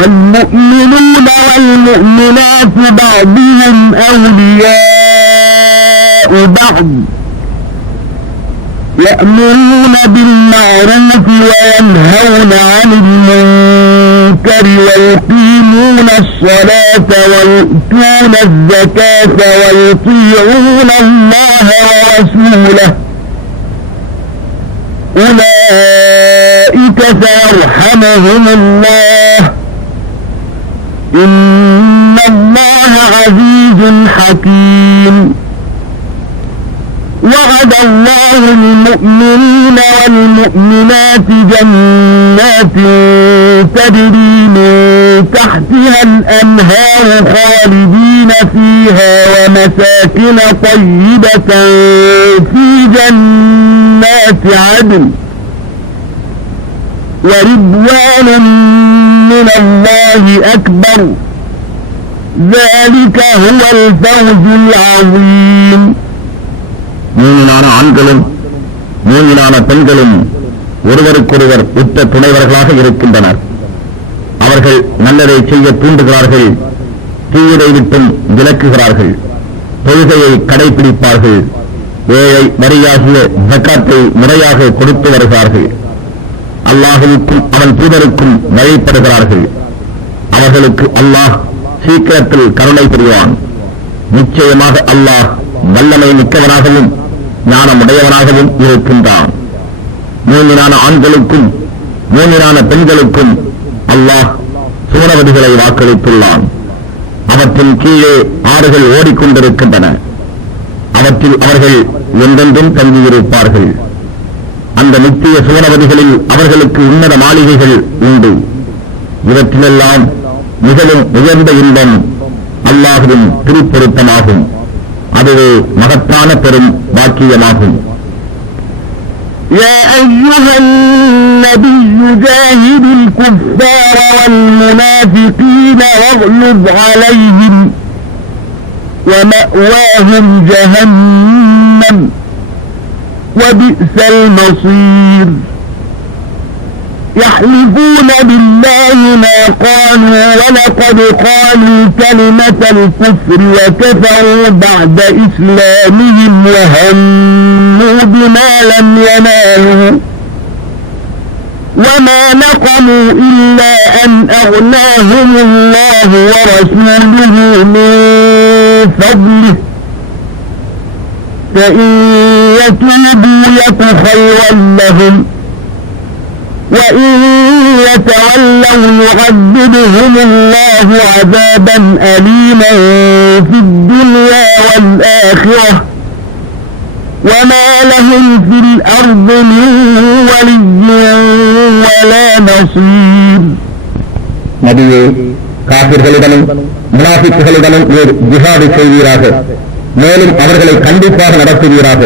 والمؤمنون والمؤمنات بعضهم أولياء بعض يأمرون بالمعروف وينهون عن المنكر ويقيمون الصلاة ويؤتون الزكاة ويطيعون الله ورسوله أولئك سيرحمهم الله إن الله عزيز حكيم. وعد الله المؤمنين والمؤمنات جنات تجري من تحتها الأنهار خالدين فيها ومساكن طيبة في جنات عدن ورضوان من الله أكبر ذلك هو الفوز العظيم. மூமினான ஆண்களும் மூமினான பெண்களும் ஒருவருக்கொருவர் உற்ற துணைவர்களாக இருக்கின்றனர். அவர்கள் நல்லதை செய்ய தூண்டுகிறார்கள், தீயதை விட்டும் விலக்குகிறார்கள், தொழுகையை கடைபிடிப்பார்கள், ஏழை வரியாகிய ஜக்காத்தை முறையாக கொடுத்து வருகிறார்கள், அல்லாஹுவுக்கும் அவன் தூதருக்கும் வழிபடுகிறார்கள். அவர்களுக்கு அல்லாஹ் சீக்கிரத்தில் கருணை புரிவான். நிச்சயமாக அல்லாஹ் வல்லமை மிக்கவனாகவும் ஞானமுடையவனாகவும் இருக்கின்றான். மூமினான ஆண்களுக்கும் மூமினான பெண்களுக்கும் அல்லாஹ் சுவனவதிகளை வாக்களித்துள்ளான். அவற்றின் கீழே ஆறுகள் ஓடிக்கொண்டிருக்கின்றன. அவற்றில் அவர்கள் என்றென்றும் தங்கியிருப்பார்கள். அந்த நித்திய சுவனவதிகளில் அவர்களுக்கு உன்னத மாளிகைகள் உண்டு. இவற்றிலெல்லாம் மிகவும் உயர்ந்த இன்பம் அல்லாஹ்வின் திருப்பொருத்தமாகும். அதுவே மகத்தான பெரும் பாக்கியமாகும். يا أيها النبي جاهد الكفار والمنافقين واغلظ عليهم ومأواهم جهنم وبئس المصير. يحلفون بالله ما قالوا ولقد قالوا كلمة الكفر وكفروا بعد إسلامهم وهموا بما لم ينالوا وما نقموا إلا أن أغناهم الله ورسوله من فضله فإن يتوبوا يك خيرا لهم وإن يتولوا يعذبهم الله عذابا أليما في الدنيا والآخرة وما لهم في الأرض من ولي ولا نصير. நபியே, காபிர்களிடமும் முனாஃபிக்குகளிடமும் ஜிஹாது செய்வீராக. மேலும் அவர்களை கண்டிப்பாக நடத்துவீராக.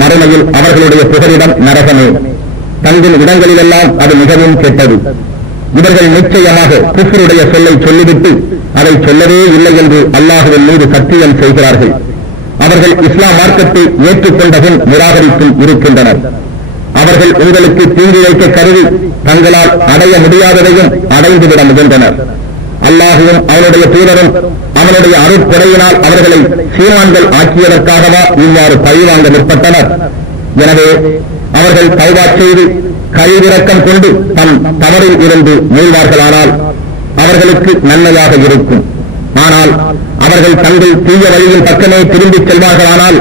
மறுமையில் அவர்களுடைய புகலிடம் நரகமே. தங்கள் இடங்களிலெல்லாம் அது மிகவும் கெட்டது. இவர்கள் நிச்சயமாக குஃப்ருடைய சொல்லை சொல்லிவிட்டு அதை சொல்லவே இல்லை என்று அல்லாஹ்வின் மீது சத்தியம் செய்கிறார்கள். அவர்கள் இஸ்லாம் மார்க்கத்தை ஏற்றுக்கொண்டதும் நிராகரித்தும் இருக்கின்றனர். அவர்கள் உங்களுக்கு தீங்கு வைக்க கருதி தங்களால் அடைய முடியாததையும் அடைந்துவிட முயன்றனர். அல்லாஹுவும் அவனுடைய தூதரும் அவனுடைய அருட்கொடையினால் அவர்களை சீமான்கள் ஆக்கியதற்காகவா இவ்வாறு பழிவாங்க முற்பட்டனர்? எனவே அவர்கள் தௌபா செய்து கழிவிறக்கம் கொண்டு தம் தவறில் இருந்து மீள்வார்களானால் அவர்களுக்கு நன்மையாக இருக்கும். ஆனால் அவர்கள் தங்கள் தீய வழியின் பக்கமே திரும்பிச் செல்வார்களானால்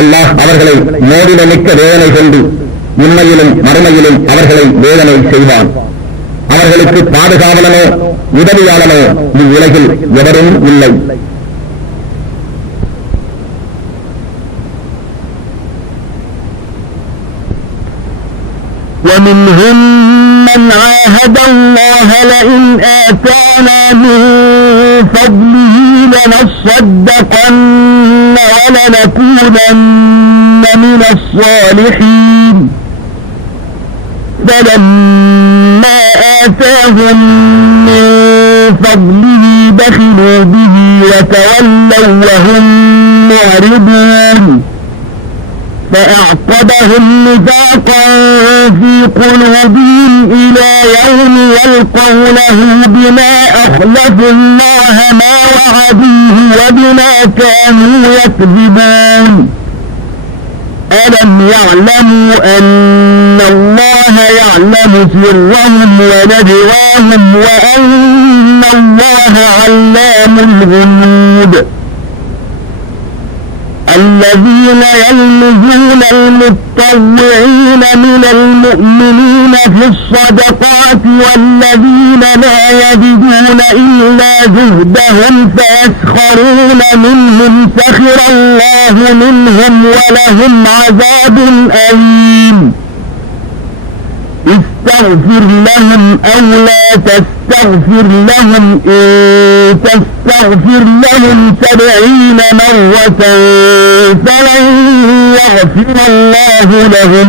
அல்லாஹ் அவர்களை மோதின மிக்க வேதனை கொண்டு உண்மையிலும் மறுமையிலும் அவர்களை வேதனை செய்வான். அவர்களுக்கு பாதுகாவலனோ உதவியாளனோ இவ்வுலகில் எவரும் இல்லை. ومنهم من عاهد الله لئن آتانا من فضله لنصدقن ولنكونن من الصالحين فلما آتاهم من فضله بخلوا به وتولوا وهم معرضون فأعقبهم نفاقا في قلوبهم إلى يوم يلقونه بما أخلفوا الله ما وعدوه وبما كانوا يكذبون ألم يعلموا أن الله يعلم سرهم ونجواهم وأن الله علام الغيوب الذين يلمزون المتطوعين من المؤمنين في الصدقات والذين لا يجدون إلا جهدهم فيسخرون منهم سخر الله منهم ولهم عذاب أليم استغفر لهم أو لا تستغفر لهم إن تستغفر لهم 70 مرة فلن يغفر الله لهم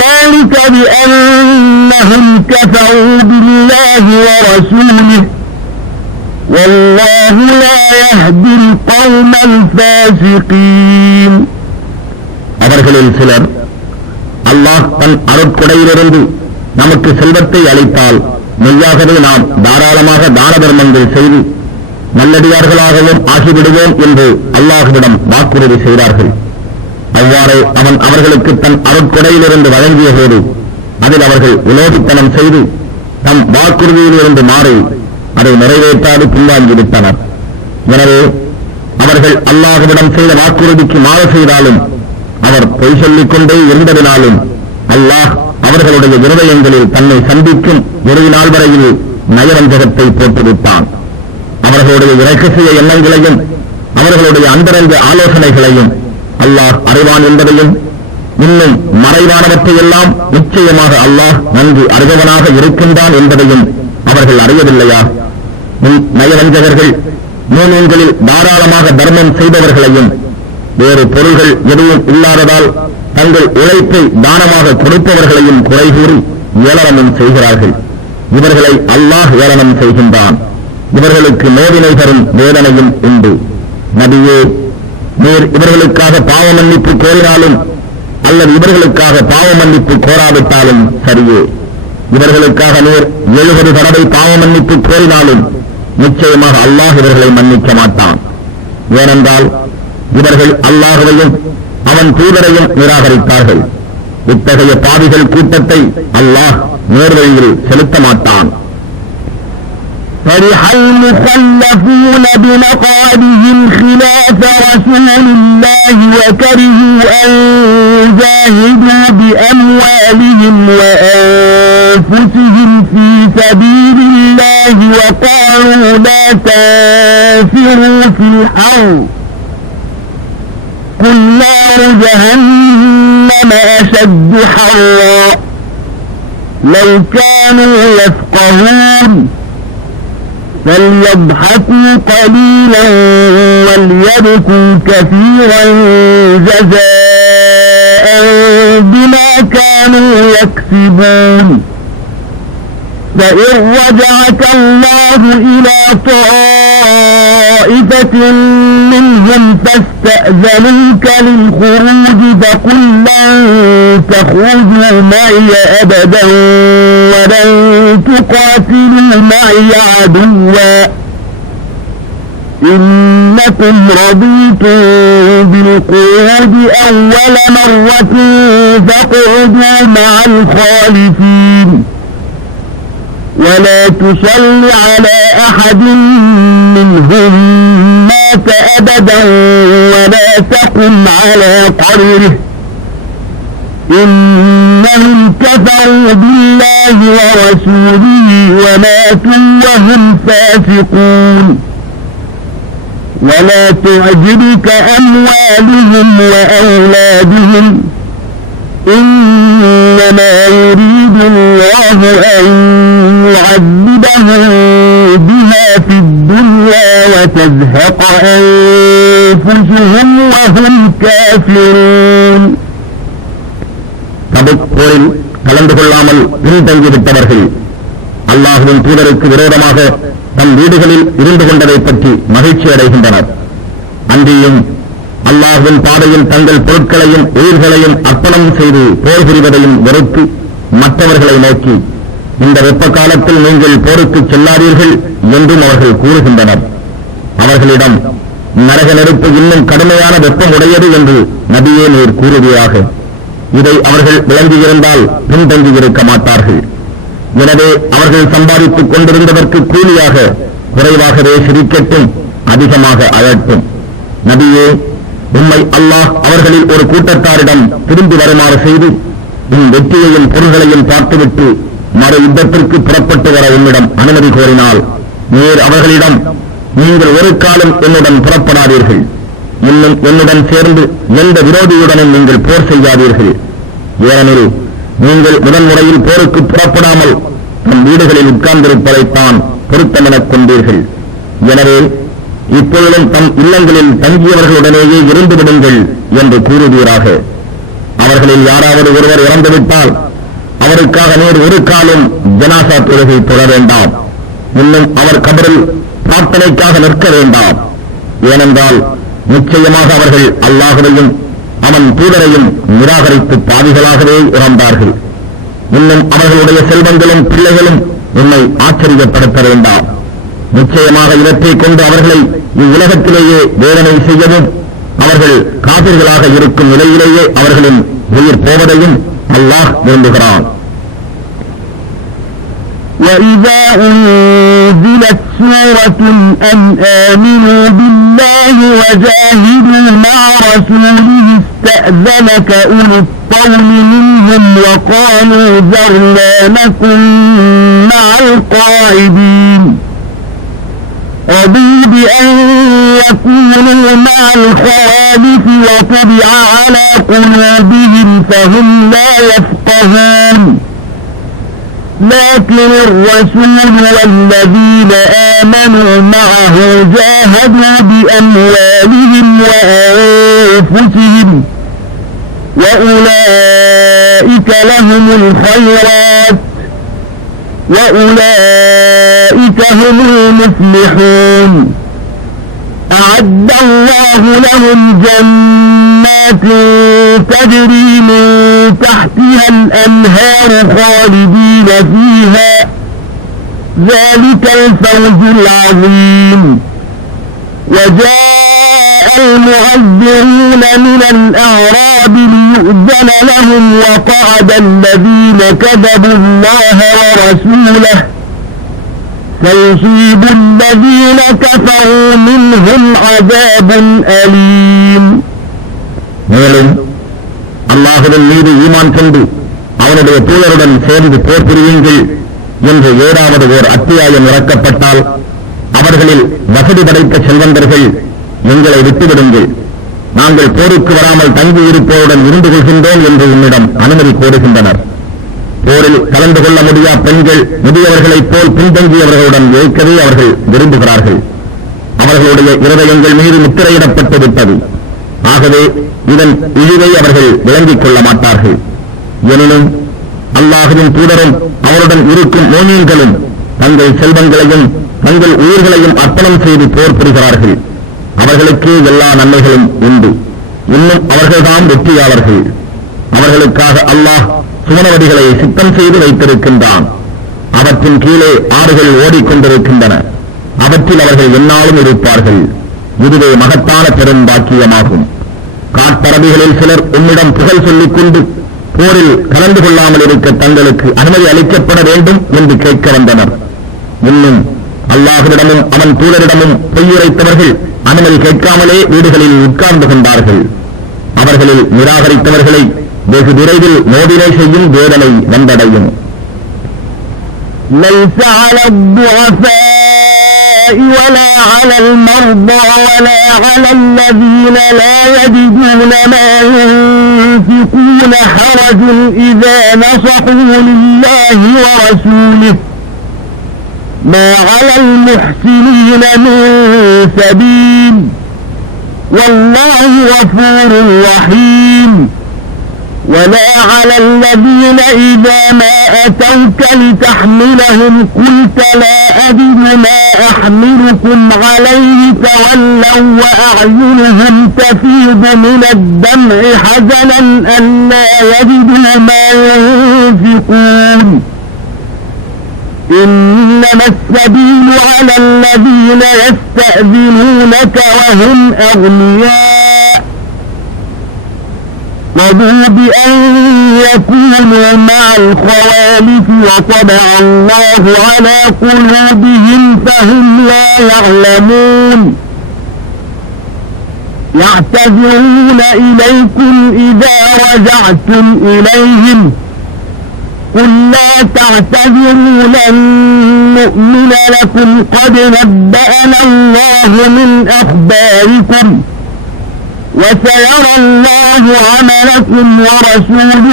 ذلك بأنهم كفروا بالله ورسوله والله لا يهدي القوم الفاسقين. அவர்களில் சிலர் அல்லாஹ் தன் அருட்கொடையிலிருந்து நமக்கு செல்வத்தை அளித்தால் மெய்யாகவே நாம் தாராளமாக தான தர்மங்கள் செய்து நல்லடியார்களாகவும் ஆகிவிடுவோம் என்று அல்லாஹ்விடம் வாக்குறுதி செய்தார்கள். அவ்வாறு அவன் அவர்களுக்கு தன் அருட்கொடையிலிருந்து வழங்கிய போது அதில் அவர்கள் உலோகித்தனம் செய்து தம் வாக்குறுதியிலிருந்து மாறி அதை நிறைவேற்றாது பின்வாங்கிவிட்டனர். எனவே அவர்கள் அல்லாஹ்விடம் செய்த வாக்குறுதிக்கு மாறு செய்தாலும் அவர் பொய் சொல்லிக் கொண்டே இருந்ததினாலும் அல்லாஹ் அவர்களுடைய இருதயங்களில் தன்னை சந்திக்கும் இறுதி நாள் வரையில் நயவஞ்சகத்தை போட்டுவிட்டான். அவர்களுடைய இரகசிய எண்ணங்களையும் அவர்களுடைய அந்தரங்க ஆலோசனைகளையும் அல்லாஹ் அறிவான் என்பதையும் இன்னும் மறைவானவற்றையெல்லாம் நிச்சயமாக அல்லாஹ் நன்கு அறிபவனாக இருக்கின்றான் என்பதையும் அவர்கள் அறியவில்லையா? நயவஞ்சகர்கள் மூலங்களில் தாராளமாக தர்மம் செய்தவர்களையும் வேறு பொருள்கள் எதுவும் இல்லாததால் தங்கள் உழைப்பை தானமாக கொடுப்பவர்களையும் குறை கூறி ஏளனமும் செய்கிறார்கள். இவர்களை அல்லாஹ் ஏளனம் செய்கின்றான். இவர்களுக்கு நோவினை தரும் வேதனையும் உண்டு. நபியே, நீர் இவர்களுக்காக பாவ மன்னிப்பு கோரினாலும் அல்லது இவர்களுக்காக பாவ மன்னிப்பு கோராவிட்டாலும் சரியே. இவர்களுக்காக நீர் 70 தடவை பாவ மன்னிப்பு கோரினாலும் நிச்சயமாக அல்லாஹ் இவர்களை மன்னிக்க மாட்டான். ஏனென்றால் இவர்கள் அல்லாஹ்வையும் அவன் தூதரையும் நிராகரித்தார்கள். இத்தகைய பாவிகள் கூட்டத்தை அல்லாஹ் நேர்வழியில் செலுத்த மாட்டான். فرح المخلفون بمقعدهم خلاف رسول الله وكرهوا أن جاهدوا بأموالهم وأنفسهم في سبيل الله وقالوا لا تنفروا في الحر قل نار جهنم أشد حرا لو كانوا يفقهون فليضحكوا قليلا وليبكوا كثيرا جزاء بما كانوا يكسبون فإن رجعك الله إلى طائفة منهم فاستأذنوك للخروج فقل لن تخرجوا معي أبدا ولن تقاتلوا معي عدوا إنكم رضيتم بالقعود أول مرة فاقعدوا مع الخالفين ولا تصل على أحد منهم مات أبدا ولا تقم على قبره إنهم كفروا بالله ورسوله وماتوا وهم فاسقون ولا تعجبك أموالهم وأولادهم إنما يريد الله أن يعذبهم بها في الدنيا وتزهق أنفسهم وهم كافرون. தபுக் போரில் கலந்து கொள்ளாமல் பின்தங்கிவிட்டவர்கள் அல்லாஹ்வின் தூதருக்கு விரோதமாக தம் வீடுகளில் இருந்து கொண்டதை பற்றி மகிழ்ச்சி அடைகின்றனர். அன்றியும் அல்லாஹ்வின் பாதையில் தங்கள் பொருட்களையும் உயிர்களையும் அர்ப்பணம் செய்து போர் புரிவதையும் வெறுத்து மற்றவர்களை நோக்கி இந்த வெப்ப காலத்தில் நீங்கள் போருக்கு செல்லாதீர்கள் என்றும் அவர்கள் கூறுகின்றனர். அவர்களிடம் நரக நெருப்பு இன்னும் கடுமையான வெப்பம் உடையது என்று நபியே நீர் கூறுவீராக. இதை அவர்கள் விளங்கியிருந்தால் பின்தங்கியிருக்க மாட்டார்கள். எனவே அவர்கள் சம்பாதித்துக் கொண்டிருந்ததற்கு கூலியாக குறைவாகவே சிரிக்கட்டும், அதிகமாக அழட்டும். நபியே, உம்மை அல்லாஹ் அவர்களில் ஒரு கூட்டத்தாரிடம் திரும்பி வருமாறு செய்து உன் வெற்றியையும் பொருள்களையும் பார்த்துவிட்டு மறு யுத்தத்திற்கு புறப்பட்டு வர உன்னிடம் அனுமதி கோரினால் நீர் அவர்களிடம், நீங்கள் ஒரு காலம் என்னுடன் புறப்படாதீர்கள், இன்னும் என்னுடன் சேர்ந்து எந்த விரோதியுடனும் நீங்கள் போர் செய்யாதீர்கள். ஏனெனில் நீங்கள் முதன்முறையில் போருக்கு புறப்படாமல் தம் வீடுகளில் உட்கார்ந்திருப்பதைத்தான் பொருத்தமெனக் கொண்டீர்கள். எனவே இப்பொழுதும் தம் இல்லங்களில் தங்கியவர்களுடனேயே இருந்து விடுங்கள் என்று கூறுவீராக. அவர்களில் யாராவது ஒருவர் இறந்துவிட்டால் அவருக்காக நீர் ஒரு காலம் ஜனாசா தொழுகை தொழ வேண்டாம். இன்னும் அவர் கபரில் பிரார்த்தனைக்காக நிற்க வேண்டாம். ஏனென்றால் நிச்சயமாக அவர்கள் அல்லாஹ்வையும் அவன் தூதரையும் நிராகரித்து பாவிகளாகவே இறந்தார்கள். இன்னும் அவர்களுடைய செல்வங்களும் பிள்ளைகளும் உன்னை ஆச்சரியப்படுத்த வேண்டாம். நிச்சயமாக இவற்றை கொண்டு அவர்களை இவ்வுலகத்திலேயே வேதனை செய்யவும் அவர்கள் காபிர்களாக இருக்கும் நிலையிலேயே அவர்களின் உயிர் போவதையும் அல்லாஹ் விரும்புகிறான். وَإِذَا أُنْزِلَتْ سُورَةٌ أَنْ آمِنُوا بِاللَّهِ وَجَاهِدُوا مَعَ رَسُولِهِ اسْتَأْذَنَكَ أُولُو الطَّوْلِ مِنْهُمْ وَقَالُوا ذَرْنَا نَكُنْ مَعَ الْقَاعِدِينَ رَضُوا بِأَنْ يَكُونُوا مَعَ الْخَوَالِفِ وَطُبِعَ عَلَى قُلُوبِهِمْ فَهُمْ لَا يَفْقَهُونَ لكن الرسول والذين آمنوا معه جاهدوا بأموالهم وأنفسهم وأولئك لهم الخيرات وأولئك هم المفلحون أعد الله لهم جنات تجري من تحتها الأنهار خالدين فيها ذلك الفوز العظيم وجاء المعذرون من الأعراب ليؤذن لهم وقعد الذين كذبوا الله ورسوله سيصيب الذين كفروا منهم عذاب أليم. மேலும் அல்லாஹ்வின் மீது ஈமான் கொண்டு அவனுடைய தூதருடன் சேர்ந்து போர் புரியுங்கள் என்று 7வது ஓர் அத்தியாயம் இறக்கப்பட்டால் அவர்களில் வசதி படைத்த செல்வந்தர்கள் எங்களை விட்டுவிடுங்கள், நாங்கள் போருக்கு வராமல் தங்கியிருப்போருடன் இருந்து கொள்கின்றோம் என்று உன்னிடம் அனுமதி கோருகின்றனர். போரில் கலந்து கொள்ள முடியா பெண்கள் முதியவர்களைப் போல் பின்தங்கியவர்களுடன் இருக்கவே அவர்கள் விரும்புகிறார்கள். அவர்களுடைய இருதயங்கள் மீது முத்திரையிடப்பட்டு விட்டது. ஆகவே இதன் இழிவை அவர்கள் விளங்கிக் கொள்ள மாட்டார்கள். எனினும் அல்லாஹ்வின் தூதரும் அவருடன் இருக்கும் மோமீன்களும் தங்கள் செல்வங்களையும் தங்கள் உயிர்களையும் அர்ப்பணம் செய்து போர் புரிகிறார்கள். அவர்களுக்கே எல்லா நன்மைகளும் உண்டு. இன்னும் அவர்கள்தான் வெற்றியாளர்கள். அவர்களுக்காக அல்லாஹ் சுவனவதிகளை சித்தம் செய்து வைத்திருக்கின்றான். அவற்றின் கீழே ஆறுகள் ஓடிக்கொண்டிருக்கின்றன. அவற்றில் அவர்கள் எந்நாளும் இருப்பார்கள். இதுவே மகத்தான பெரும் பாக்கியமாகும். காட்டரபிகளில் சிலர் உன்னிடம் புகழ் சொல்லிக் கொண்டு போரில் கலந்து கொள்ளாமல் இருக்க தங்களுக்கு அனுமதி அளிக்கப்பட வேண்டும் என்று கேட்க வந்தனர். இன்னும் அல்லாஹ்விடமும் அவன் தூதரிடமும் பொய்யுரைத்தவர்கள் அனுமதி கேட்காமலே வீடுகளில் உட்கார்ந்து கொண்டார்கள். அவர்களில் நிராகரித்தவர்களை வெகு விரைவில் நோடினை செய்யும் வேதனை வந்தடையும். ليس على الضعفاء ولا على المرضى ولا على الذين لا يجدون ما ينفقون حرج إذا نصحوا لله ورسوله ما على المحسنين من سبيل والله غفور رحيم ولا على الذين إذا ما أتوك لتحملهم قلت لا أجد ما أحملكم عليه تولوا وأعينهم تفيض من الدمع حزنا ألا يجدوا ما ينفقون إنما السبيل على الذين يستأذنونك وهم أغنياء رضوا بأن يكونوا مع الخوالف وطبع الله على قلوبهم فهم لا يعلمون يعتذرون إليكم إذا رجعتم إليهم قل لا تعتذروا لن نؤمن لكم قد نبأنا الله من أخباركم وسيرى الله عملكم ورسوله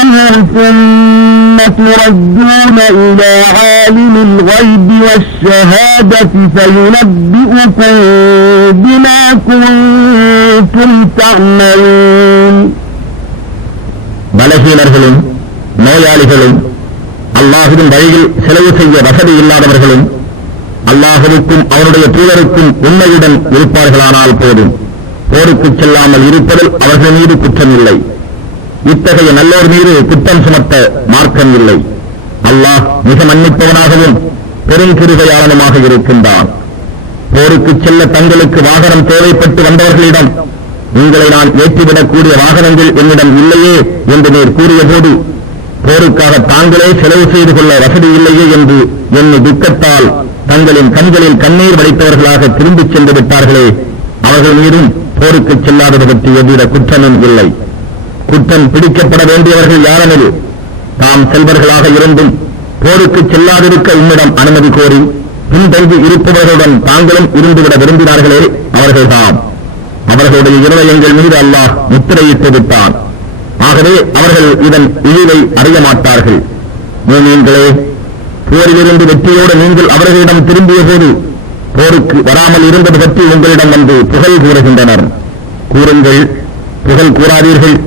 ثم تردون إلى عالم الغيب والشهادة فينبئكم بما كنتم تعملون பலகீனர்களும் நோயாளிகளும் அல்லாஹ்வின் வழியில் செலவு செய்ய வசதி இல்லாதவர்களும் அல்லாஹ்வுக்கும் அவருடைய தூதருக்கும் உண்மையுடன் இருப்பார்களானால் போதும். போருக்கு செல்லாமல் இருப்பதில் அவர்கள் மீது குற்றம் இல்லை. இத்தகைய நல்லோர் மீது குற்றம் சுமத்த மார்க்கம் இல்லை. அல்லாஹ் மிக மன்னிப்பவனாகவும் பெருங்கிருபையாளனுமாக இருக்கின்றான். போருக்கு செல்ல தங்களுக்கு வாகனம் தேவைப்பட்டு வந்தவர்களிடம் உங்களை நான் ஏற்றிவிடக்கூடிய வாகனங்கள் என்னிடம் இல்லையே என்று நீர் கூறிய போது போருக்காக தாங்களே செலவு செய்து கொள்ள வசதி இல்லையே என்று என்னை துக்கத்தால் தங்களின் கண்களில் கண்ணீர் வடித்தவர்களாக திரும்பிச் சென்று விட்டார்களே, அவர்கள் மீதும் போருக்கு செல்லாதது பற்றி எவ்வித குற்றமும் இல்லை. குற்றம் பிடிக்கப்பட வேண்டியவர்கள் யாரெனில் தாம் செல்வர்களாக இருந்தும் போருக்கு செல்லாதிருக்க உம்மிடம் அனுமதி கோரி பின்தங்கி இருப்பவர்களுடன் தாங்களும் இருந்துவிட விரும்பினார்களே அவர்கள்தாம். அவர்களுடைய இருதயங்கள் மீது அல்லாஹ் முத்திரையிட்டு விட்டான். ஆகவே அவர்கள் இதன் இழிவை அறிய மாட்டார்கள். மூமின்களே, போரிலிருந்து வெற்றியோடு நீங்கள் அவர்களிடம் திரும்பிய போது போருக்கு வராமல் இருந்தது பற்றி உங்களிடம் வந்து புகழ் கூறுகின்றனர். கூறுங்கள், புகழ் கூறாதீர்கள்.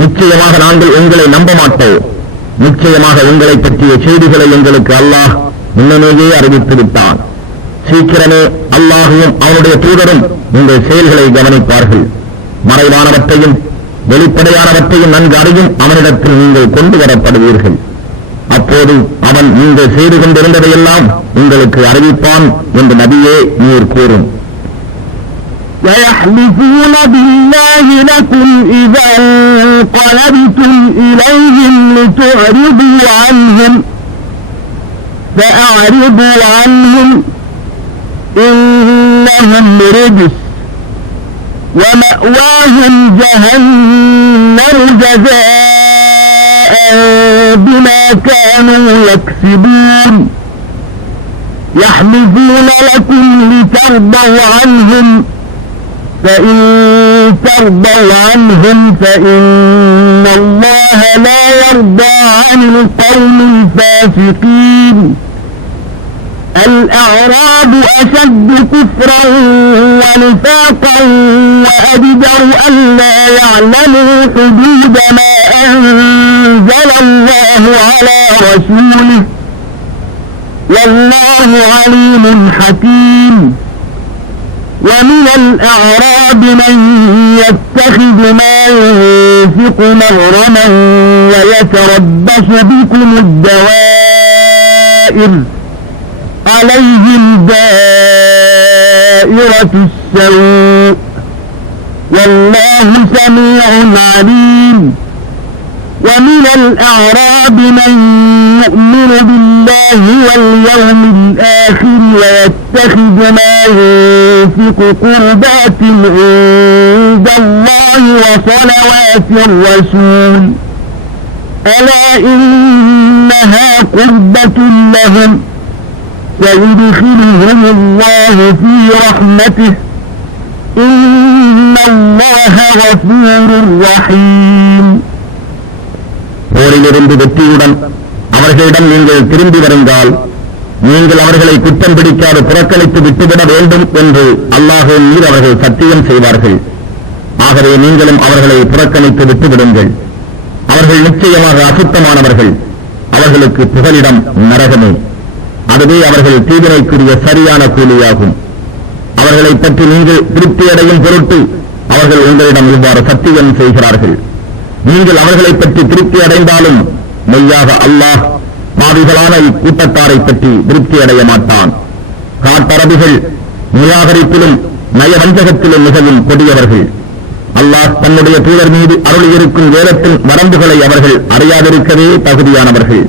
நிச்சயமாக நாங்கள் உங்களை நம்ப மாட்டோம். நிச்சயமாக உங்களை பற்றிய செய்திகளை எங்களுக்கு அல்லாஹ் முன்னமேயே அறிவித்து விட்டான். சீக்கிரமே அல்லாஹுவும் அவனுடைய தூதரும் உங்கள் செயல்களை கவனிப்பார்கள். மறைவானவற்றையும் வெளிப்படையானவற்றையும் நன்கு அறியும் அவனிடத்தில் நீங்கள் கொண்டு வரப்படுவீர்கள். அப்போது அவன் நீங்கள் செய்து கொண்டிருந்ததையெல்லாம் உங்களுக்கு அறிவிப்பான் என்று நபியே நீர் கூறும். ويحلفون بالله لكم إذا انقلبتم إليهم لتعرضوا عنهم فأعرضوا عنهم إنهم رجس ومأواهم جهنم جزاء بما كانوا يكسبون يحلفون لكم لترضوا عنهم فإن ترضوا عنهم فإن الله لا يرضى عن القوم الفاسقين الأعراب أشد كفرا ونفاقا وأجدر ألا يعلموا حدود ما أنزل الله على رسوله والله عليم حكيم ومن الأعراب من يتخذ ما ينفق مغرما ويتربص بكم الدوائر عليهم دائرة السوء والله سميع عليم ومن الأعراب من يؤمن بالله واليوم الآخر ويتخذ ما ينفق قربات عند الله وصلوات الرسول ألا إنها قربة لهم سيدخلهم الله في رحمته إن الله غفور رحيم. போரிலிருந்து வெற்றியுடன் அவர்களிடம் நீங்கள் திரும்பி வருந்தால் நீங்கள் அவர்களை குற்றம் பிடிக்காது புறக்கணித்து விட்டுவிட வேண்டும் என்று அல்லாஹ்வின் மீது அவர்கள் சத்தியம் செய்வார்கள். ஆகவே நீங்களும் அவர்களை புறக்கணித்து விட்டுவிடுங்கள். அவர்கள் நிச்சயமாக அசுத்தமானவர்கள். அவர்களுக்கு புகலிடம் நரகமே. அதுவே அவர்கள் தீவினைக்குரிய சரியான கூலியாகும். அவர்களை பற்றி நீங்கள் திருப்தியடையும் பொருட்டு அவர்கள் உங்களிடம் இவ்வாறு சத்தியம் செய்கிறார்கள். நீங்கள் அவர்களை பற்றி திருப்தி அடைந்தாலும் மெய்யாக அல்லாஹ் பாவிகளான இக்கூட்டத்தாரை பற்றி திருப்தி அடைய மாட்டான். காட்டரபிகள் நிராகரிப்பிலும் நயவஞ்சகத்திலும் மிகவும் கொடியவர்கள். அல்லாஹ் தன்னுடைய தூதர் மீது அருளியிருக்கும் வேதத்தின் வரம்புகளை அவர்கள் அறியாதிருக்கவே தகுதியானவர்கள்.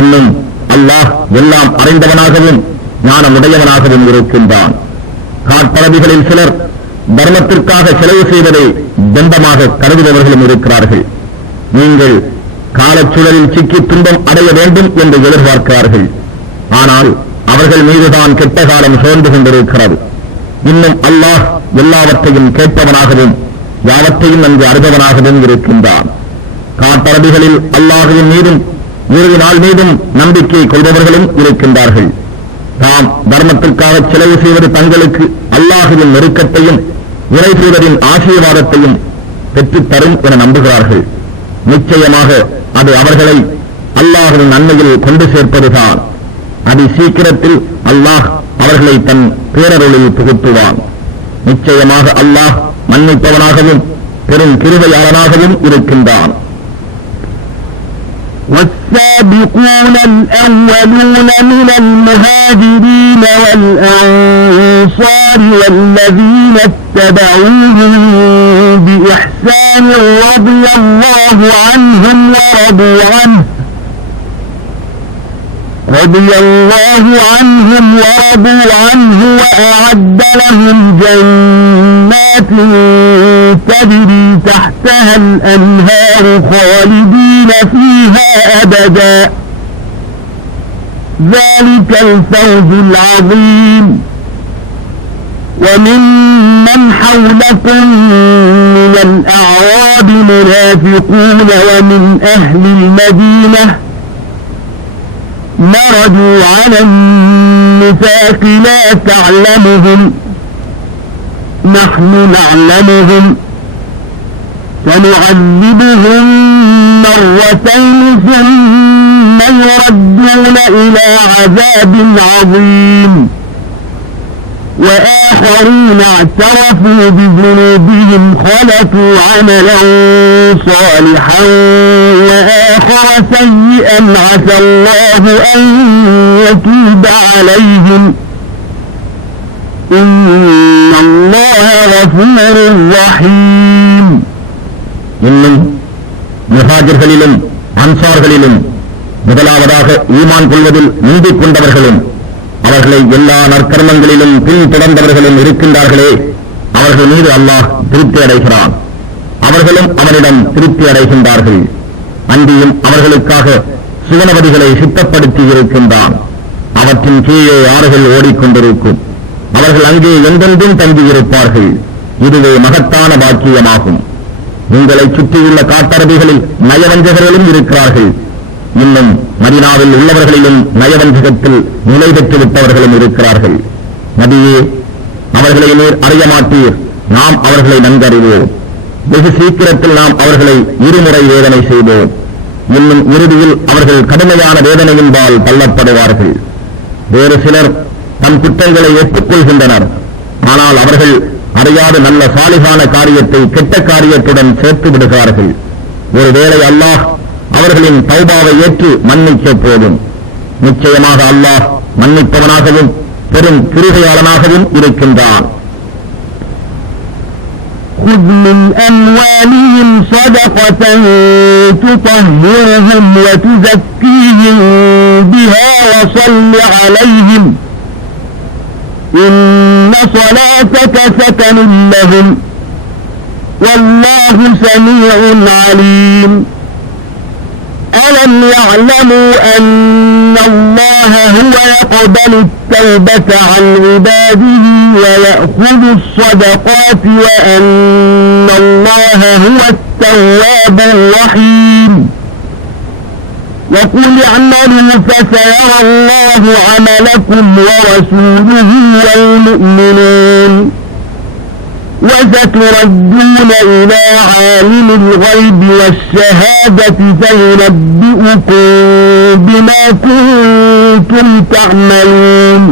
இன்னும் அல்லாஹ் எல்லாம் அறிந்தவனாகவும் ஞானமுடையவனாகவும் இருக்கின்றான். காட்டரபிகளில் சிலர் தர்மத்திற்காக செலவு செய்வதை தண்டமாக கருதுபவர்களும் இருக்கிறார்கள். நீங்கள் காலச்சூழலில் சிக்கி துன்பம் அடைய வேண்டும் என்று எதிர்பார்க்கிறார்கள். ஆனால் அவர்கள் மீதுதான் கெட்ட காலம் சோர்ந்து கொண்டிருக்கிறது. இன்னும் அல்லாஹ் எல்லாவற்றையும் கேட்பவனாகவும் யாவற்றையும் நன்கு அறிபவனாகவும் இருக்கின்றான். காட்டரபிகளில் அல்லாஹுவின் மீதும் இறுதி நாள் மீதும் நம்பிக்கை கொள்பவர்களும் இருக்கின்றார்கள். தாம் தர்மத்திற்காக செலவு செய்வது தங்களுக்கு அல்லாஹுவின் நெருக்கத்தையும் இறைதூதரின் ஆசீர்வாதத்தையும் பெற்றுத்தரும் என நம்புகிறார்கள். நிச்சயமாக அது அவர்களை அல்லாஹுவின் நன்மையில் கொண்டு சேர்ப்பதுதான். அதி சீக்கிரத்தில் அல்லாஹ் அவர்களை தன் பேரருளில் புகுத்துவான். நிச்சயமாக அல்லாஹ் மன்னிப்பவனாகவும் பெரும் கிருபையாளனாகவும் இருக்கின்றான். والسابقون الأولون من المهاجرين والأنصار والذين اتبعوهم بإحسان رضي الله عنهم ورضوا عنه وأعد لهم جنات تجري تحتها الأنهار خالدين فيها أبدا ذلك الفوز العظيم. وممن حولكم من الأعراب منافقون ومن أهل المدينة مردوا على النفاق لا تعلمهم نحن نعلمهم سنعذبهم مرتين ثم يردون إلى عذاب عظيم وآخرين اعترفوا بذنوبهم خلقوا عملا صالحا وآخر سيئا عسى الله أن يتوب عليهم إن الله غفور رحيم. இன்னும் முஹாஜிர்களிலும் அன்சார்களிலும் முதலாவதாக ஈமான் கொள்வதில் முந்திக் கொண்டவர்களும் அவர்களை எல்லா நற்கர்மங்களிலும் பின்தொடர்ந்தவர்களும் இருக்கின்றார்களே, அவர்கள் மீது அல்லாஹ் திருப்தி அடைகிறான். அவர்களும் அவனிடம் திருப்தி அடைகின்றார்கள். அன்றியும் அவர்களுக்காக சுவனவதிகளை சித்தப்படுத்தி இருக்கின்றான். அவற்றின் கீழே ஆறுகள் ஓடிக்கொண்டிருக்கும். அவர்கள் அங்கே எந்தெந்தும் தங்கியிருப்பார்கள். இதுவே மகத்தான பாக்கியமாகும். உங்களை சுற்றியுள்ள காட்டரபிகளில் நயவஞ்சகர்களும் இருக்கிறார்கள். இன்னும் மதீனாவில் உள்ளவர்களிலும் நயவஞ்சகத்தில் நிலை பெற்று விட்டவர்களும் இருக்கிறார்கள். நபியே, அவர்களை நீர் அறிய மாட்டீர். நாம் அவர்களை நன்கறிவோம். வெகு சீக்கிரத்தில் நாம் அவர்களை இருமுறை வேதனை செய்வோம். இன்னும் இறுதியில் அவர்கள் கடுமையான வேதனையின்பால் தள்ளப்படுவார்கள். வேறு சிலர் தம் குற்றங்களை ஏற்றுக்கொள்கின்றனர். ஆனால் அவர்கள் அறியாத நல்ல சாலிகான காரியத்தை கெட்ட காரியத்துடன் சேர்த்து விடுகிறார்கள். ஒருவேளை அல்லாஹ் அவர்களின் தௌபாவை ஏற்று மன்னிக்க போதும். நிச்சயமாக அல்லாஹ் மன்னிப்பவனாகவும் பெரும் கிருபையாளனாகவும் இருக்கின்றான். خذ من أموالهم صدقة تطهرهم وتزكيهم بها وصل عليهم إن صلاتك سكن لهم والله سميع عليم. ألم يعلموا أن الله هو يقبل التوبة عن عباده ويأخذ الصدقات وأن الله هو التواب الرحيم. وقل اعملوا فسيرى الله عملكم ورسوله والمؤمنون وستردون إلى عالم الغيب والشهادة فينبئكم بما كنتم يعملون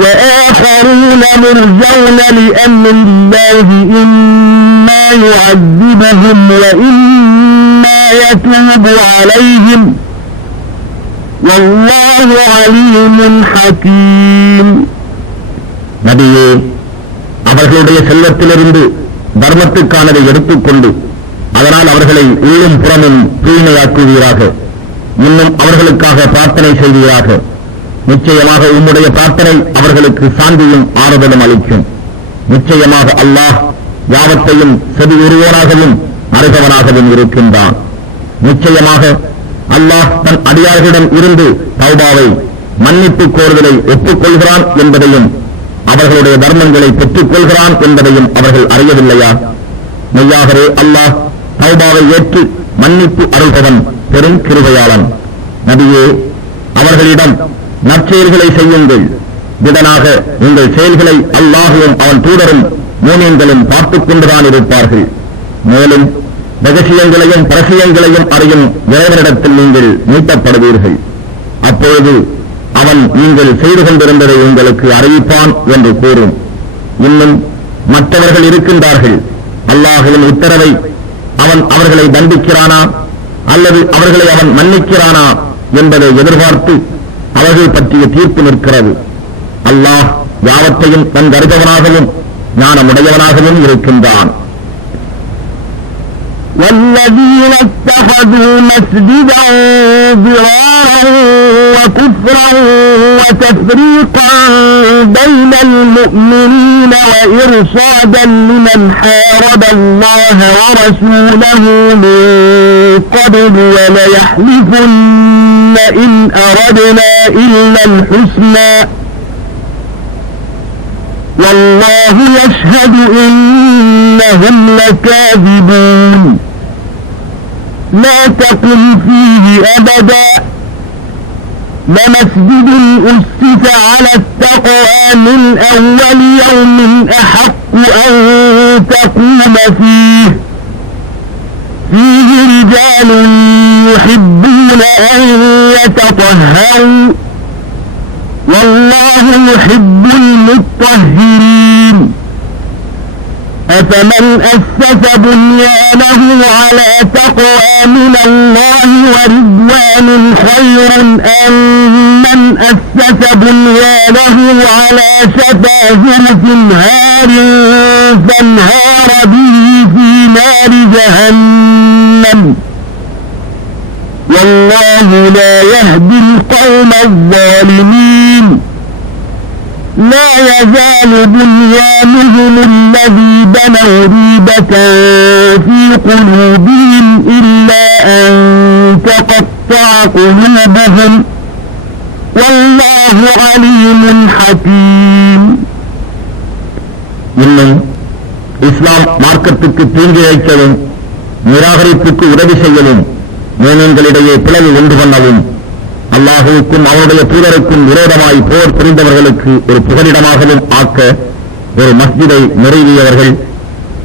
وآخرون مرجون لأمر الله إما يعذبهم وإما يتوب عليهم والله عليم حكيم. நபியே, அவர்களுடைய செல்வத்திலிருந்து தர்மத்துக்கானதை எடுத்துக்கொண்டு அதனால் அவர்களை உள்ளும் புறமும் தூய்மையாக்குவீராக. இன்னும் அவர்களுக்காக பிரார்த்தனை செய்வீராக. நிச்சயமாக உம்முடைய பிரார்த்தனை அவர்களுக்கு சாந்தியும் ஆறுதலும் அளிக்கும். நிச்சயமாக அல்லாஹ் யாவத்தையும் செவியுறுவோனாகவும் அறிபவனாகவும் இருக்கின்றான். நிச்சயமாக அல்லாஹ் தன் அடியார்களிடம் இருந்து தௌபாவை மன்னிப்பு கோருதலை ஒப்புக்கொள்கிறான் என்பதையும் அவர்களுடைய தர்மங்களை பெற்றுக் கொள்கிறான் என்பதையும் அவர்கள் அறியவில்லையா? மெய்யாகவே அல்லாஹ் தௌபாவை ஏற்று மன்னிப்பு அருள்பவன் பெரும் கிருபையாளன். நபியே, அவர்களிடம் நற்செயல்களை செய்யுங்கள். திடனாக உங்கள் செயல்களை அல்லாஹுவும் அவன் தூதரும் மூமின்களும் பார்த்துக் கொண்டுதான் இருப்பார்கள். மேலும் ரகசியங்களையும் பரசியங்களையும் அறியும் இறைவனிடத்தில் நீங்கள் மீட்டப்படுவீர்கள். அப்பொழுது அவன் நீங்கள் செய்து கொண்டிருந்ததை உங்களுக்கு அறிவிப்பான் என்று கூறும். இன்னும் மற்றவர்கள் இருக்கின்றார்கள். அல்லாஹுவின் உத்தரவை அவன் அவர்களை தண்டிக்கிறானா அல்லது அவர்களை அவன் மன்னிக்கிறானா என்பதை எதிர்பார்த்து அவர்கள் பற்றிய தீர்ப்பு நிற்கிறது. அல்லாஹ் யாவத்தையும் நன்கறிபவனாகவும் ஞானமுடையவனாகவும் இருக்கின்றான். والذين اتخذوا مسجدا ضرارا وكفرا وتفريقا بين المؤمنين وإرصادا لمن حارب الله ورسوله من قبل وليحلفن إن أردنا إلا الحسنى والله يشهد إنهم لكاذبون. لا تقم فيه أبدا لمسجد أسس على التقوى من أول يوم أحق أن تقوم فيه رجال يحبون أن يتطهروا والله يحب المطهرين. أفمن أسس بنيانه على تقوى من الله ورضوان خير أم من أسس بنيانه على شفا جرف هار فانهار به في نار جهنم والله لا يهدي القوم الظالمين. لا يزال بنيانهم الذي بنوا ريبة في قلوبهم إلا أن تقطع قلوبهم والله عليم حكيم. இன்னும் இஸ்லாம் மார்க்கத்துக்கு தீங்கு இழைக்கவும் நிராகரிப்புக்கு உதவி செய்யவும் மூமின்களிடையே பிளவு உண்டு பண்ணவும் அல்லாஹுவுக்கும் அவருடைய தூதருக்கும் விரோதமாய் போர் புரிந்தவர்களுக்கு ஒரு புகலிடமாகவும் ஆக்க ஒரு மஸ்ஜிதை நிறைவேறியவர்கள்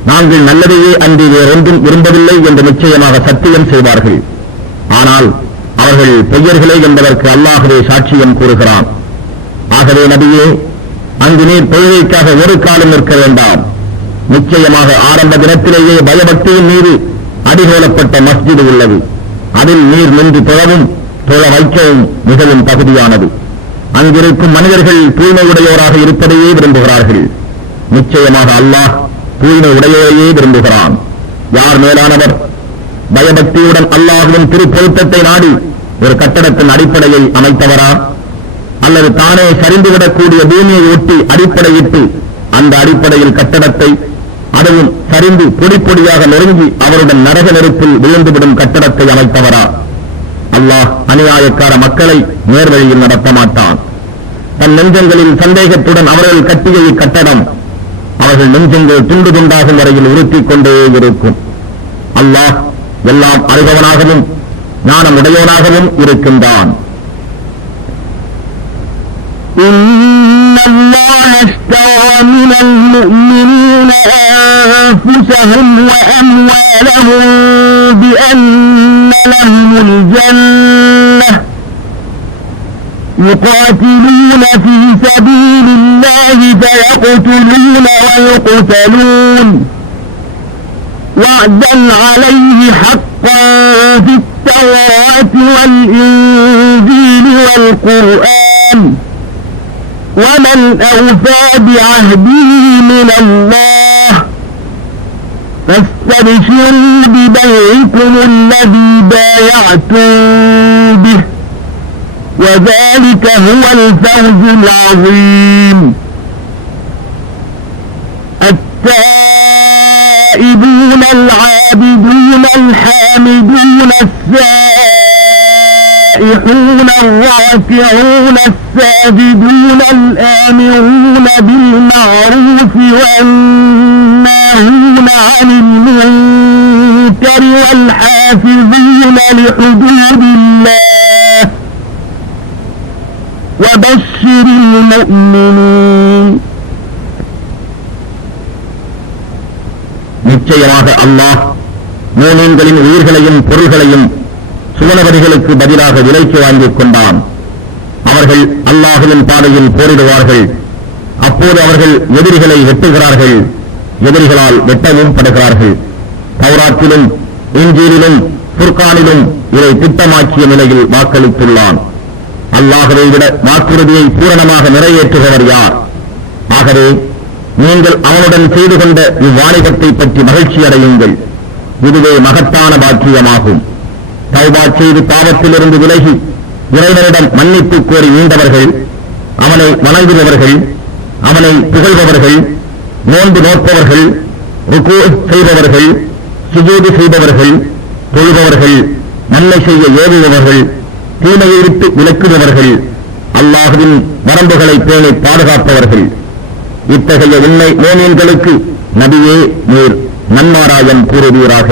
நாங்கள் நல்லதையே அன்றி வேறொன்றும் விரும்பவில்லை என்று நிச்சயமாக சத்தியம் செய்வார்கள். ஆனால் அவர்கள் பொய்யர்களே என்பதற்கு அல்லாஹுவே சாட்சியம் கூறுகிறான். ஆகவே நபியே, அங்கு நீர் தொழுகைக்காக ஒரு காலம் நிற்க வேண்டாம். நிச்சயமாக ஆரம்ப தினத்திலேயே பயபக்தியின் மீது அடிகோலப்பட்ட மஸ்ஜிது உள்ளது. அதில் நீர் நின்று தொழவும் தொழ வைக்கவும் மிகவும் தகுதியானது. அங்கிருக்கும் மனிதர்கள் தூய்மை உடையோராக இருப்பதையே விரும்புகிறார்கள். நிச்சயமாக அல்லாஹ் தூய்மை உடையோரையே விரும்புகிறான். யார் மேலானவர்? பயபக்தியுடன் அல்லாஹ்வின் திருப்பொருத்தத்தை நாடி ஒரு கட்டடத்தின் அடிப்படையை அமைத்தவரா அல்லது தானே சரிந்துவிடக்கூடிய பூமியை ஒட்டி அடிப்படையிட்டு அந்த அடிப்படையில் கட்டடத்தை அதுவும் சரிந்து பொடி பொடியாக நெருங்கி அவருடன் நரக நெருப்பில் விழுந்துவிடும் கட்டடத்தை அமைத்தவரா? அல்லாஹ் அநியாயக்கார மக்களை நேர்வழியில் நடத்த மாட்டான். தன் நெஞ்சங்களில் சந்தேகத்துடன் அவர்கள் கட்டிய இக்கட்டடம் அவர்கள் நெஞ்சங்கள் துண்டு துண்டாகும் வரையில் உறுத்திக் கொண்டே இருக்கும். அல்லாஹ் எல்லாம் அறிபவனாகவும் ஞானமுடையவனாகவும் இருக்கின்றான். إن الله اشترى من المؤمنين أنفسهم وأموالهم بأن لهم الجنة يقاتلون في سبيل الله فيقتلون ويقتلون وعدا عليه حقا في التوراة والإنجيل والقرآن ومن أوفى بعهده من الله فاستبشروا ببيعكم الذي بايعتم به وذلك هو الفوز العظيم. التائبون العابدون الحامدون السائحون الراكعون الساجدون الآمرون بالمعروف والناهون عن المنكر والحافظين لحدود الله وبشر المؤمنين. நிச்சயமாக அல்லாஹ் மூமின்களின் உயிர்களையும் பொருள்களையும் சுவனவரிகளுக்கு பதிலாக விலைக்கு வாங்கிக் கொண்டான். அவர்கள் அல்லாஹுவின் பாதையில் போரிடுவார்கள். அப்போது அவர்கள் எதிரிகளை வெட்டுகிறார்கள், எதிரிகளால் வெட்டவும் படுகிறார்கள். தௌராத்திலும் இன்ஜீலிலும் ஃபுர்கானிலும் இதை திட்டமாக்கிய நிலையில் வாக்களித்துள்ளான். அல்லாஹ்வை விட வாக்குறுதியை பூரணமாக நிறைவேற்றுபவர் யார்? ஆகவே நீங்கள் அவனுடன் செய்து கொண்ட இவ்வாணிபத்தை பற்றி மகிழ்ச்சி அடையுங்கள். இதுவே மகத்தான பாக்கியமாகும். தௌபா செய்து பாவத்திலிருந்து விலகி இறைவனிடம் மன்னிப்பு கோரி மீண்டவர்கள், அவனை வணங்குபவர்கள், அவனை புகழ்பவர்கள், நோன்பு நோற்பவர்கள், ருக்கூ செய்பவர்கள், சுஜூது செய்பவர்கள், தொழுபவர்கள், நன்மை செய்ய ஏவுபவர்கள், தீமையை விட்டு விலக்குபவர்கள், அல்லாஹ்வின் வரம்புகளை பேணி பாதுகாப்பவர்கள். இத்தகைய உண்மை மோமீன்களுக்கு நபியே நீர் நன்மாராயம் கூறுவீராக.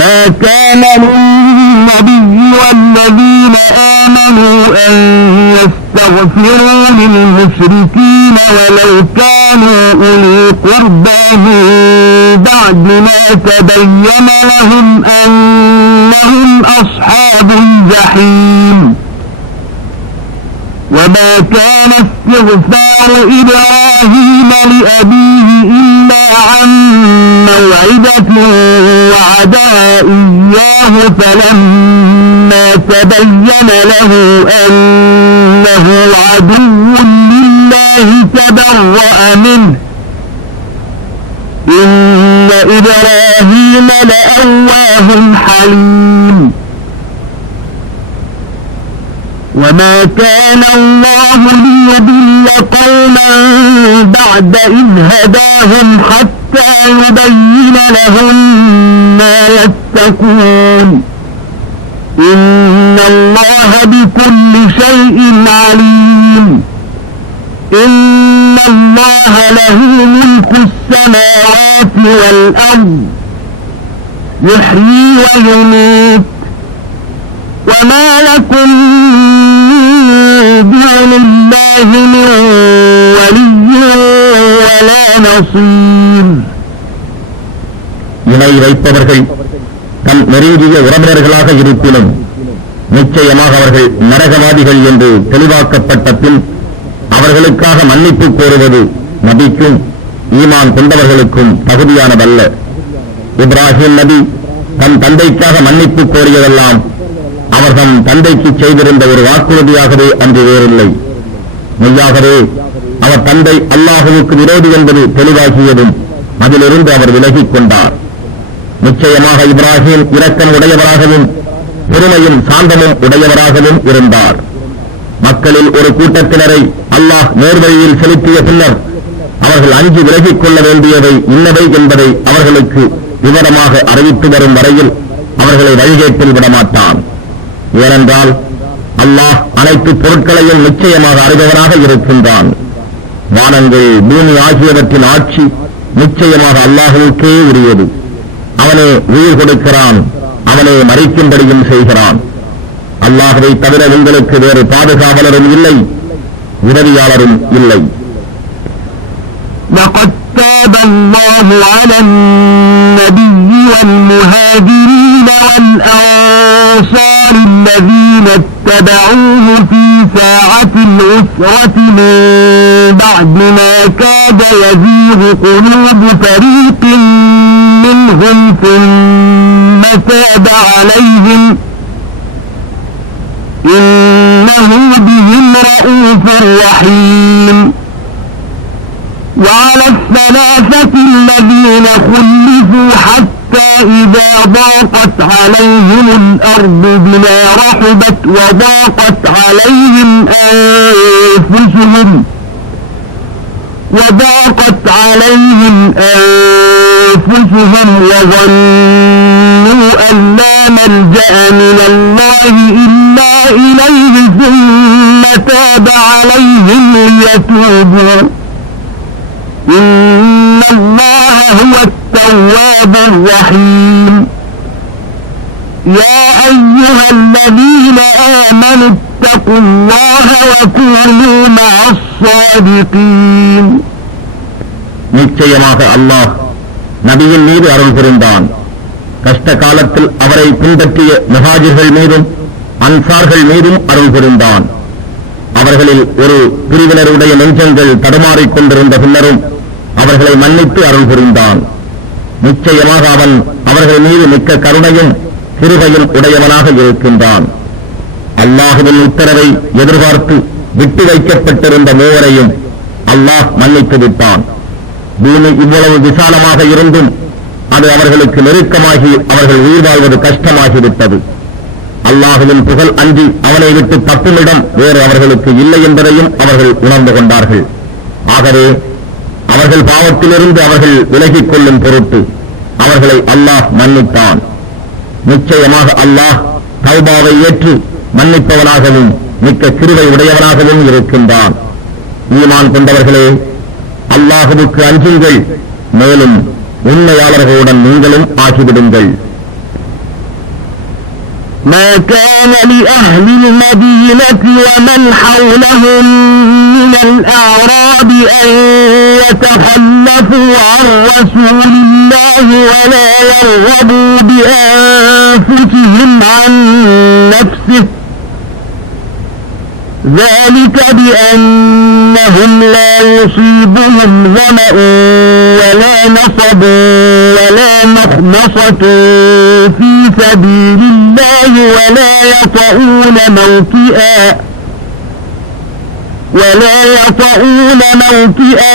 ما كان للنبي والذين آمنوا أن يستغفروا للمشركين ولو كانوا أولي قربى من بعد ما تبين لهم أنهم أصحاب الجحيم. وما كان استغفار إبراهيم لأبيه إلا عن موعدة وعدها إياه فلما تبين له أنه عدو لله تبرأ منه إن إبراهيم لأواه حليم. وما كان الله ليضل قوما بعد إذ هداهم حتى يبين لهم ما يتقون إن الله بكل شيء عليم. إن الله له ملك السماوات والأرض يحيي ويميت وما لكم دون الله من ولي ولا نصير. இணை வைப்பவர்கள் தம் நெருங்கிய உறவினர்களாக இருப்பினும் நிச்சயமாக அவர்கள் நரகவாதிகள் என்று தெளிவாக்கப்பட்ட பின் அவர்களுக்காக மன்னிப்பு கோருவது நபிக்கும் ஈமான் கொண்டவர்களுக்கும் தகுதியானதல்ல. இப்ராஹிம் நபி தன் தந்தைக்காக மன்னிப்பு கோரியதெல்லாம் அவர் தம் தந்தைக்கு செய்திருந்த ஒரு வாக்குறுதியாகவே அன்று வேறில்லை. மெய்யாகவே அவர் தந்தை அல்லாஹுவுக்கு விரோதி என்பது தெளிவாகியதும் அதிலிருந்து அவர் விலகிக் கொண்டார். நிச்சயமாக இப்ராஹிம் இரக்கம் உடையவராகவும் பொறுமையும் சாந்தமும் உடையவராகவும் இருந்தார். மக்களில் ஒரு கூட்டத்தினரை அல்லாஹ் நேர்வழியில் செலுத்திய பின்னர் அவர்கள் அஞ்சு விலகிக் கொள்ள வேண்டியவை இன்னவை என்பதை அவர்களுக்கு விவரமாக அறிவித்து வரும் வரையில் அவர்களை வழிகேட்டில் விடமாட்டான். ஏனென்றால் அல்லாஹ் அனைத்து பொருட்களையும் நிச்சயமாக அறிபவனாக இருக்கின்றான். வானங்கள் பூமி ஆகியவற்றின் ஆட்சி நிச்சயமாக அல்லாஹுவுக்கே உரியது. அவனே உயிர் கொடுக்கிறான், அவனே மறிக்கும்படியும் செய்கிறான். அல்லாஹ்வை தவிர உங்களுக்கு வேறு பாதுகாவலரும் இல்லை, உதவியாளரும் இல்லை. لقد تاب الله على النبي والمهاجرين والأنصار للذين اتبعوه في ساعة العسرة من بعد ما كاد يزيغ قلوب فريق منهم ثم تاب عليهم إنه بهم رءوف رحيم. وعلى الثلاثة الذين خلفوا حتى إذا ضاقت عليهم الأرض بما رحبت وضاقت عليهم أنفسهم وظنوا أن لا ملجأ من الله إلا إليه ثم تاب عليهم ليتوبوا إن الله هو التواب الرحيم. يا أيها الذين آمنوا اتقوا الله وكونوا مع الصادقين. நிச்சயமாக அல்லாஹ் நபியின் மீது அருள் புரிந்தான். கஷ்ட காலத்தில் அவரை பின்பற்றிய முஹாஜிர்கள் மீதும் அன்சார்கள் மீதும் அருள் புரிந்தான். அவர்களில் ஒரு பிரிவினருடைய நெஞ்சங்கள் தடுமாறிக் கொண்டிருந்த பின்னரும் அவர்களை மன்னித்து அருள் புரிந்தான். நிச்சயமாக அவன் அவர்கள் மீது மிக்க கருணையும் கிருபையும் உடையவனாக இருக்கின்றான். அல்லாஹுவின் உத்தரவை எதிர்பார்த்து விட்டு வைக்கப்பட்டிருந்த மூவரையும் அல்லாஹ் மன்னித்து விட்டான். பூமி இவ்வளவு விசாலமாக இருந்தும் அது அவர்களுக்கு நெருக்கமாகி அவர்கள் உயிர் வாழ்வது கஷ்டமாகிவிட்டது. அல்லாஹுவின் புகழ் அன்றி அவனை விட்டு தப்புமிடம் வேறு அவர்களுக்கு இல்லை என்பதையும் அவர்கள் உணர்ந்து கொண்டார்கள். ஆகவே அவர்கள் பாவத்திலிருந்து அவர்கள் விலகிக் கொள்ளும் பொருட்டு அவர்களை அல்லாஹ் மன்னித்தான். நிச்சயமாக அல்லாஹ் தௌபாவை ஏற்று மன்னிப்பவனாகவும் மிக்க கிருபை உடையவனாகவும் இருக்கின்றான். ஈமான் கொண்டவர்களே, அல்லாஹுவுக்கு அஞ்சுங்கள், மேலும் உண்மையாளர்களுடன் நீங்களும் ஆகிவிடுங்கள். ما كان لأهل المدينة ومن حولهم من الأعراب أن يتخلفوا عن رسول الله ولا يرغبوا بأنفسهم عن نفسه ذلك بأنهم لا يصيبهم ظمأ ولا نصب ولا مخمصة في سبيل الله ولا يطؤون موطئا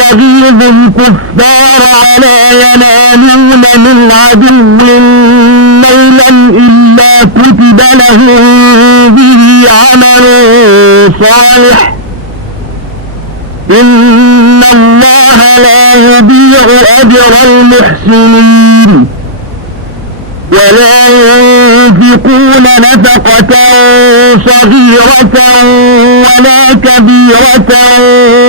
يغيظ الكفار ولا ينالون من عدو نيلا إلا كتب لهم به عمل صالح إن الله لا يضيع أجر المحسنين. ولا ينفقون نفقة صغيرة ولا كبيرة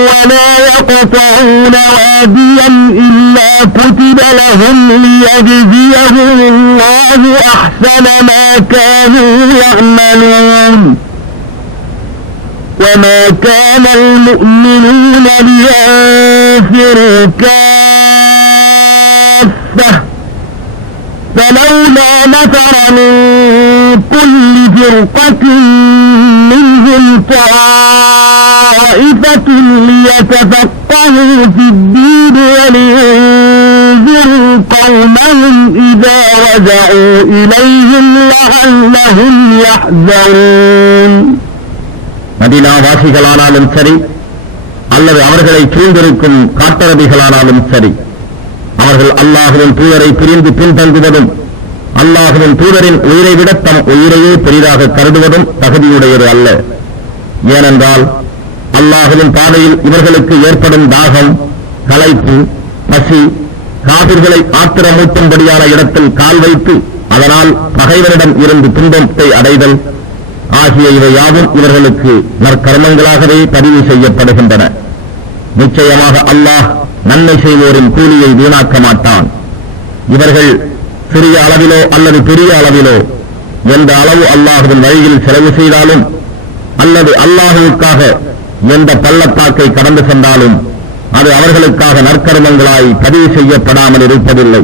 ولا يقطعون واديا إلا كتب لهم ليجزيهم الله أحسن ما كانوا يعملون. وما كان المؤمنون لينفروا كافة فلولا نفر من كل فرقة منهم طائفة ليتفقهوا في الدين ولينذروا قومهم إذا رجعوا إليهم لعلهم يحذرون. மதீனாவாசிகளானாலும் சரி அல்லது அவர்களை சூழ்ந்திருக்கும் காட்டரபிகளானாலும் சரி, அவர்கள் அல்லாஹுவின் தூதரை பிரிந்து பின்தங்குவதும் அல்லாஹுவின் தூதரின் உயிரை விட தம் உயிரையே பெரிதாக கருதுவதும் தகுதியுடையது அல்ல. ஏனென்றால் அல்லாஹுவின் பாதையில் இவர்களுக்கு ஏற்படும் தாகம், களைப்பு, பசி, காபிர்களை ஆத்திரமூட்டும்படியான இடத்தில் கால் வைத்து அதனால் பகைவரிடம் இருந்து துன்பத்தை அடைதல் ஆகிய இவை யாவும் இவர்களுக்கு நற்கர்மங்களாகவே பதிவு செய்யப்படுகின்றன. நிச்சயமாக அல்லாஹ் நன்மை செய்வோரின் கூலியை வீணாக்க மாட்டான். இவர்கள் சிறிய அளவிலோ அல்லது பெரிய அளவிலோ எந்த அளவு அல்லாஹுவின் வழியில் செலவு செய்தாலும் அல்லது அல்லாஹுவுக்காக எந்த பள்ளத்தாக்கை கடந்து சென்றாலும் அது அவர்களுக்காக நற்கர்மங்களாய் பதிவு செய்யப்படாமல் இருப்பதில்லை.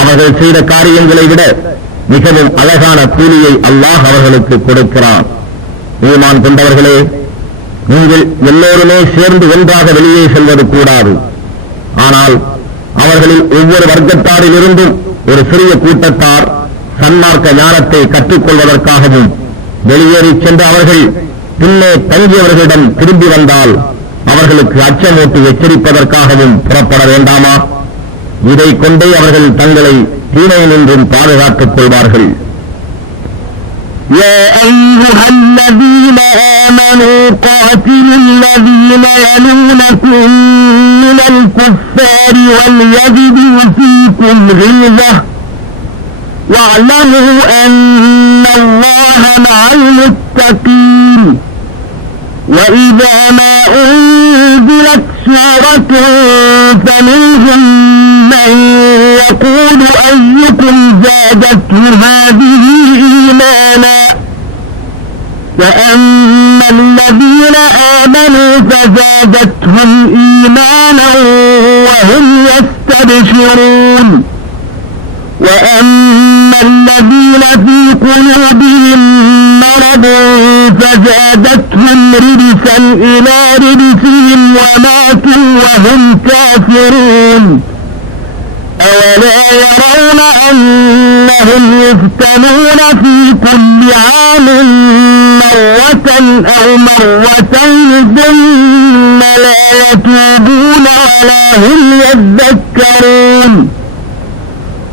அவர்கள் செய்த காரியங்களை விட மிகவும் அழகான கூலியை அல்லாஹ் அவர்களுக்கு கொடுக்கிறான். ஈமான் கொண்டவர்களே, நீங்கள் எல்லோருமே சேர்ந்து ஒன்றாக வெளியே செல்வது கூடாது. ஆனால் அவர்களில் ஒவ்வொரு வர்க்கத்தாரிலிருந்தும் ஒரு சிறிய கூட்டத்தார் சன்மார்க்க ஞானத்தை கற்றுக்கொள்வதற்காகவும் வெளியேறி சென்ற அவர்கள் பின்னே தங்கியவர்களிடம் திரும்பி வந்தால் அவர்களுக்கு அச்சமூட்டி எச்சரிப்பதற்காகவும் புறப்பட வேண்டாமா? இதை கொண்டே அவர்கள் தங்களை தீமையினின்றும் பாதுகாத்துக் கொள்வார்கள். يا أيها الذين آمنوا قاتلوا الذين يلونكم من الكفار وليجدوا فيكم غلظة واعلموا أن الله مع المتقين. وإذا ما أنزلت سورة فمنهم من يقول أيكم زادته هذه إيمانا فأما الذين آمنوا فزادتهم إيمانا وهم يستبشرون. وأما الذين في قلوبهم مرض فزادتهم رجسا إلى رجسهم وماتوا وهم كافرون. أولا يرون أنهم يفتنون في كل عام مرة أو مرتين ثم لا يتوبون ولا هم يذكرون.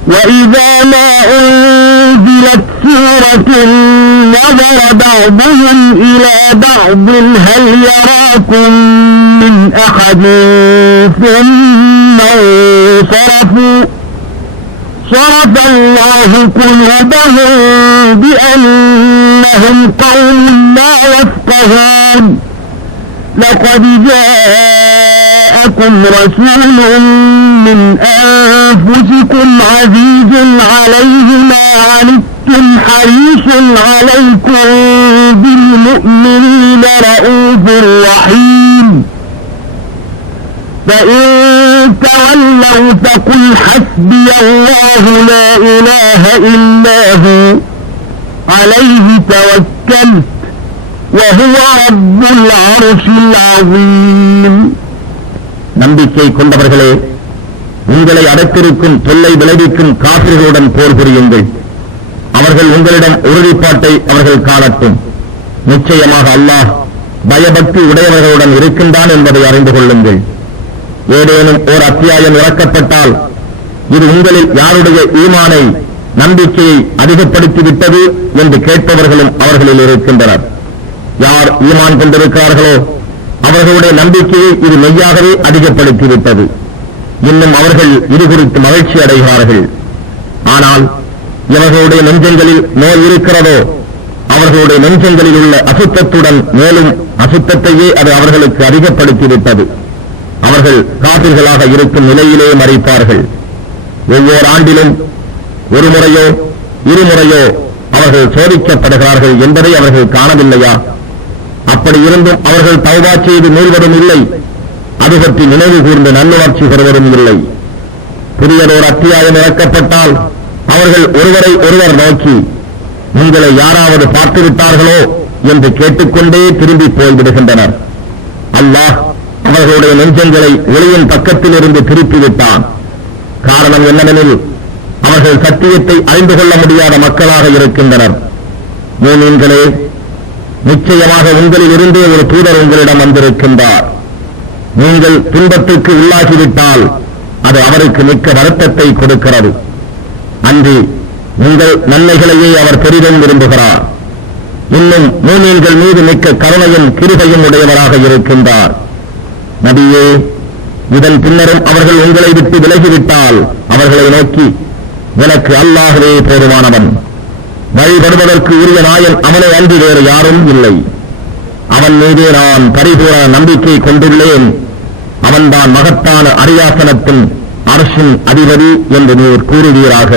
وإذا ما أنزلت سورة نظر بعضهم إلى بعض هل يراكم من أحد ثم انصرفوا صرف الله قلوبهم بأنهم قوم لا يفقهون. لقد جاءكم رسول من أنفسكم عزيز عليه ما عنتم حريص عليكم بالمؤمنين رؤوف رحيم. فإن تولوا فقل حسبي الله لا إله إلا هو عليه توكلت وهو رب العرش العظيم. நம்பிக்கை கொண்டவர்களே, உங்களை அடைத்திருக்கும் தொல்லை விளைவிக்கும் காபிர்களுடன் போர் புரியுங்கள். அவர்கள் உங்களிடம் உறுதிப்பாட்டை அவர்கள் காணட்டும். நிச்சயமாக அல்லாஹ் பயபக்தி உடையவர்களுடன் இருக்கின்றான் என்பதை அறிந்து கொள்ளுங்கள். ஏதேனும் ஓர் அத்தியாயம் இறக்கப்பட்டால் இது உங்களில் யாருடைய ஈமானை நம்பிக்கையை அதிகப்படுத்திவிட்டது என்று கேட்பவர்களும் அவர்களில் இருக்கின்றனர். யார் ஈமான் கொண்டிருக்கிறார்களோ அவர்களுடைய நம்பிக்கையை இது மெய்யாகவே அதிகப்படுத்திவிட்டது. இன்னும் அவர்கள் இது குறித்து மகிழ்ச்சி அடைகிறார்கள். ஆனால் இவர்களுடைய நெஞ்சங்களில் நோய் இருக்கிறதோ அவர்களுடைய நெஞ்சங்களில் உள்ள அசுத்தத்துடன் மேலும் அசுத்தத்தையே அது அவர்களுக்கு அதிகப்படுத்திவிட்டது. அவர்கள் காபிர்களாக இருக்கும் நிலையிலே மறிப்பார்கள். ஒவ்வொரு ஆண்டிலும் ஒரு முறையோ இருமுறையோ அவர்கள் சோதிக்கப்படுகிறார்கள் என்பதை அவர்கள் காணவில்லையா? அப்படி இருந்தும் அவர்கள் தௌபா செய்து மீள்வதும் இல்லை, அது பற்றி நினைவு கூர்ந்து நல்லுணர்ச்சி பெறுவதும் இல்லை. புதியதோர் அத்தியாயம் இறக்கப்பட்டால் அவர்கள் ஒருவரை ஒருவர் நோக்கி உங்களை யாராவது பார்த்துவிட்டார்களோ என்று கேட்டுக்கொண்டே திரும்பி போய்விடுகின்றனர். அல்லாஹ் அவர்களுடைய நெஞ்சங்களை ஒளியின் பக்கத்தில் இருந்து திருப்பிவிட்டான். காரணம் என்னவெனில் அவர்கள் சத்தியத்தை அறிந்து கொள்ள முடியாத மக்களாக இருக்கின்றனர். மூமின்களே, நிச்சயமாக உங்களில் இருந்தே ஒரு தூதர் உங்களிடம் வந்திருக்கின்றார். நீங்கள் துன்பத்துக்கு உள்ளாகிவிட்டால் அது அவருக்கு மிக்க வருத்தத்தை கொடுக்கிறது. அன்றி உங்கள் நன்மைகளையே அவர் பெரிதும் விரும்புகிறார். இன்னும் மூமின்கள் மீது மிக்க கருணையும் கிருபையும் உடையவராக இருக்கின்றார். நபியே, இதன் பின்னரும் அவர்கள் உங்களை விட்டு விலகிவிட்டால் அவர்களை நோக்கி எனக்கு அல்லாஹ்வே போதுமானவன், வழிபடுவதற்கு உரிய நாயன் அவனை அன்றி வேறு யாரும் இல்லை, அவன் மீதே நான் பரிபூரண நம்பிக்கை கொண்டுள்ளேன், அவன்தான் மகத்தான அரியாசனத்தின் அரசின் அதிபதி என்று நீர் கூறுவீராக.